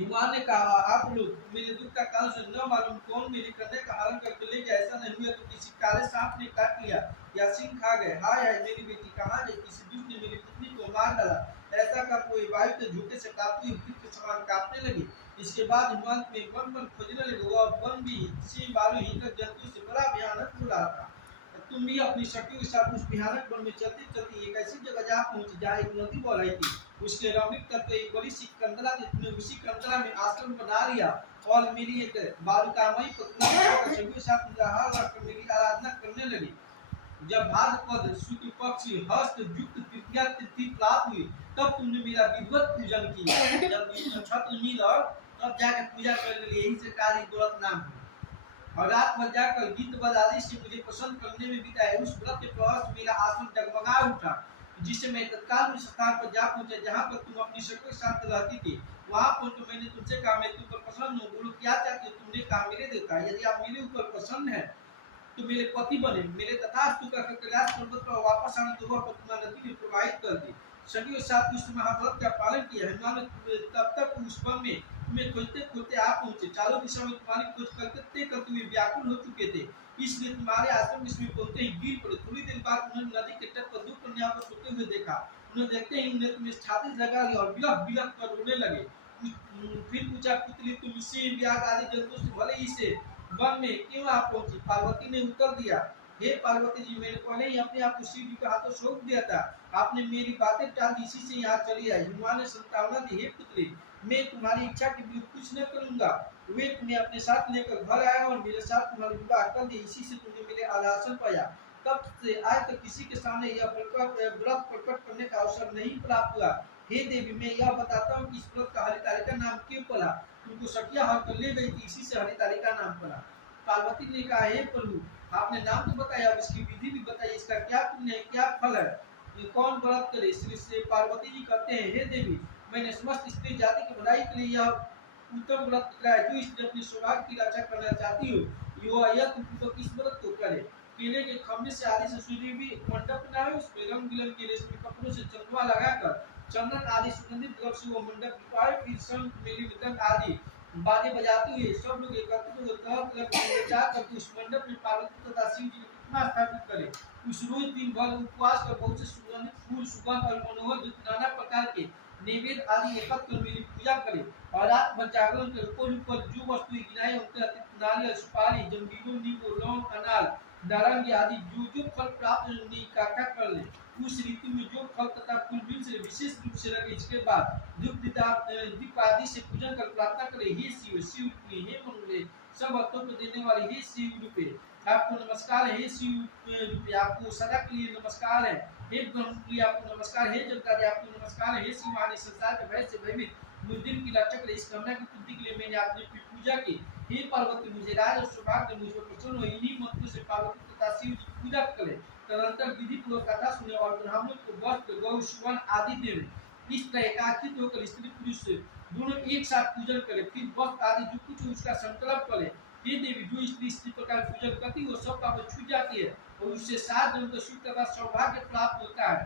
हिमान ने कहा, आप लोग मेरे दुख का कारण से न मालूम कौन मेरे कंधे का हरण करके ले गया, ऐसा नहीं हुआ तो किसी काले सांप ने काट लिया या सिंह खा गए। हाय हाय मेरी बेटी, कहाँ गई? किसी दुष्ट ने मेरी पुत्री को मार डाला। ऐसा कर कोई वायु के झोंके से कांपती हुई भीड़ के समान कांपने लगी। इसके बाद हिमांत में वन वन खोजने लगे। वह वन भी सिंह बालू हिंसक जंतु से बड़ा भयानक हो रहा था। तुम भी अपनी शक्तियों के साथ उस भयानक वन में चलती चलती एक ऐसी जगह जा पहुंची जहाँ एक नदी बह रही थी। उसके रमिक तट पे एक बड़ी सी कंदरा थी। तुमने उसी कंदरा में आश्रम बना लिया और मेरी एक बालुकामयी पुत्री के साथ मेरी आराधना करने लगी। जब भाद्रपद शुक्ल पक्ष हस्त युक्त तृतीया तिथि प्राप्त हुई, तब तुमने मेरा विधिवत पूजन किया। जब छत्र मिल और तब जाकर पूजा करने लगे। यही से कार्य व्रत नाम है। और रात भर जाकर गीत बजाने से मुझे पसंद करने में बिताए। उस व्रत के प्रभाव से मेरा आत्मा डगमगा उठा, जिससे मैं तत्काल उस स्थान पर जा पहुंचा जहाँ पर तुम अपनी शक्ति के साथ रहती थी। वहां पर तो मैंने तुमसे कहा, मैं तुम पर प्रसन्न हूँ। बोलो क्या चाहते हो? तुमने कहा, मेरे देवता, यदि आप मेरे ऊपर प्रसन्न है तो मेरे पति बने। मेरे तथास्तु का कैलाश पर्वत पर वापस आने तो वह पतिमा नदी में प्रवाहित कर दी। सभी के साथ उस महाव्रत का पालन किया। हनुमान तब तक उस वन में तुम्हें खोजते खोजते आ पहुंचे। चारों दिशा में तुम्हारी खोज करते करते हुए व्याकुल हो चुके थे। इसलिए तुम्हारे आश्रम में पहुंचते ही गिर पड़े। थोड़ी देर बाद उन्होंने नदी के तट पर दो कन्याओं को सोते हुए देखा। उन्हें देखते ही उन्हें तुम्हें छाती लगा लिया और बिलख बिलख कर रोने लगे। फिर पूछा, पुत्री तुम इसी व्याघ आदि जंतु से भले ही से वन में क्यों आप पहुंची? पार्वती ने उत्तर दिया, हे पार्वती जी, मैंने पहले ही अपने आप को शिव जी के हाथों सौंप दिया था। आपने मेरी बातें टाल दी, इसी से यहाँ चली आई। हनुमान ने संतावना दी, हे पुत्री, मैं तुम्हारी इच्छा के विरुद्ध कुछ न करूंगा। वे तुम्हें अपने साथ लेकर घर आया और मेरे साथ तुम्हारी विवाह कर दी। इसी से तुमने मेरे आदर्शन पाया। तब से आज तक किसी के सामने यह व्रत प्रकट करने का अवसर नहीं प्राप्त हुआ। हे देवी, मैं यह बताता हूँ कि इस व्रत का हरितालिका नाम क्यों पड़ा। तुमको सखिया हर कर ले गई थी, इसी से हरितालिका नाम पड़ा। पार्वती ने कहा, हे प्रभु, आपने नाम तो बताया, अब इसकी विधि भी बताइए। इसका क्या पुण्य है, क्या फल है, ये कौन व्रत करे? श्री पार्वती जी कहते हैं, हे देवी, मैंने समस्त स्त्री जाति की भलाई के लिए यह उत्तम व्रत कराया। जो स्त्री अपने सौभाग्य की रक्षा करना चाहती हो, यह तुमको किस व्रत को करे? केले के खम्भे से आदि से सूर्य भी मंडप बनाए, उस पे रंग बिरंग के रेशमी कपड़ों से चंदवा लगाकर चंदन आदि सुगंधित द्रव्य से वो मंडप लिपाए। फिर शंख मेली मृदंग आदि बाजे बजाते हुए सब लोग एकत्रित हो तरह उस मंडप में पार्वती तथा शिव जी ने प्रतिमा स्थापित करे। उस रोज दिन भर उपवास कर बहुत से सुगंधित फूल, सुगंध और मनोहर नाना प्रकार के नैवेद्य आदि एकत्र कर मेरी पूजा करे और रात भर जागरण कर ऊपर जो वस्तु गिनाई उनके अतिरिक्त नारियल, सुपारी, जंबीरों, नींबू, लौंग, अनार, नारंगी आदि जो फल प्राप्त इकट्ठा कर ले। उस ऋतु में जो फल तथा फूल मिल से विशेष रूप से रखे। इसके बाद दीप आदि से पूजन कर प्रार्थना करे, हे शिव, शिव रूपी, हे मंगले, सब भक्तों को देने वाले, हे शिव रूपे, आपको नमस्कार है। हे शिव रूपी, आपको सदा के लिए नमस्कार है। हे ब्रह्मप्रिय, आपको नमस्कार। हे जगदारी, आपको नमस्कार है। हे शिवानी, संसार के भय से भयभीत मुझे की रक्षक है। इस कामना की पूर्ति के लिए मैंने आपने पूजा की। हे पार्वती, मुझे राज और सौभाग्य मुझ पर प्रसन्न हो। इन्हीं मंत्रों से पार्वती तथा शिव जी पूजा करें। तदनंतर विधि पूर्वक कथा सुने और ब्राह्मणों को वस्त्र, गौ, सुवर्ण आदि देवे। इस तरह एकाकित होकर स्त्री पुरुष दोनों एक साथ पूजन करें। फिर वस्त्र आदि जो कुछ उसका संकल्प करे। हे देवी, जो स्त्री इस प्रकार पूजन करती है वो सब पाप छूट जाती है और उससे 7 जन्म का सुख तथा सौभाग्य प्राप्त होता है।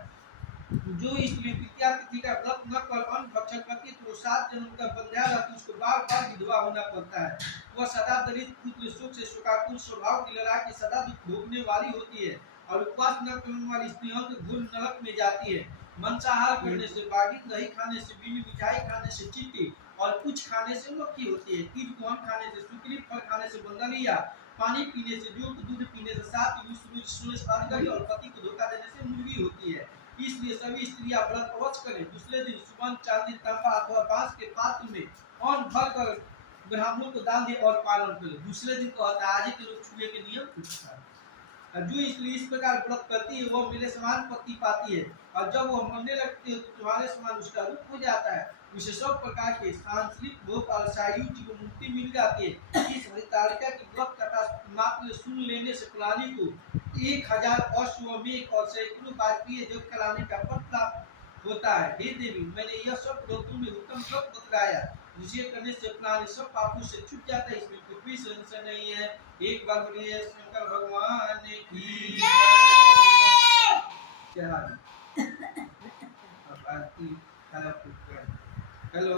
जो स्त्री तृतीया तिथि का व्रत न कर अन्न भक्षण करती है तो 7 जन्म तक बंध्या रहती है, उसको बार बार विधवा होना पड़ता है। वह सदा दरिद्र पुत्र शोक से शोकाकुल स्वभाव की लड़ा के सदा दुख भोगने वाली होती है और उपवास न करने वाली स्त्रियों को घोर नरक में जाती है। मंसाहार करने से बागी, दही खाने से बीवी, मिठाई खाने से चींटी और कुछ खाने से मक्खी होती है। तीर कोहन खाने से सुकरी, फल खाने से बंदरिया, पानी पीने से जोक, दूध पीने से सांप, सूरज और पति को धोखा देने से मुर्गी होती है। इसलिए सभी स्त्रियां व्रत अवश्य करें। दूसरे दिन सुवर्ण, चांदी, तांबा अथवा बांस के पात्र में अन्न भर कर ब्राह्मणों को दान दे और पालन करें। दूसरे दिन कहता है, आज के लोग छुए के नियम टूटता है। जो स्त्री इस प्रकार व्रत करती है वह मेरे समान पति पाती है और जब वह मरने लगती है तो तुम्हारे समान उसका रूप हो जाता है। उसे सब प्रकार के सांसारिक भोग और सायुज्य को मुक्ति मिल जाती है। इस हरितालिका की व्रत कथा मात्र सुन लेने से प्राणी को 1000 अश्वमेध और सैकड़ों वाजपेयी जग कराने का फल प्राप्त होता है। हे देवी, मैंने यह सब व्रतों में उत्तम व्रत बतलाया जिसे करने से प्राणी सब पापों से छूट जाता है। इसमें कोई संशय नहीं है। एक बार बोलिए शंकर भगवान की जय। हेलो।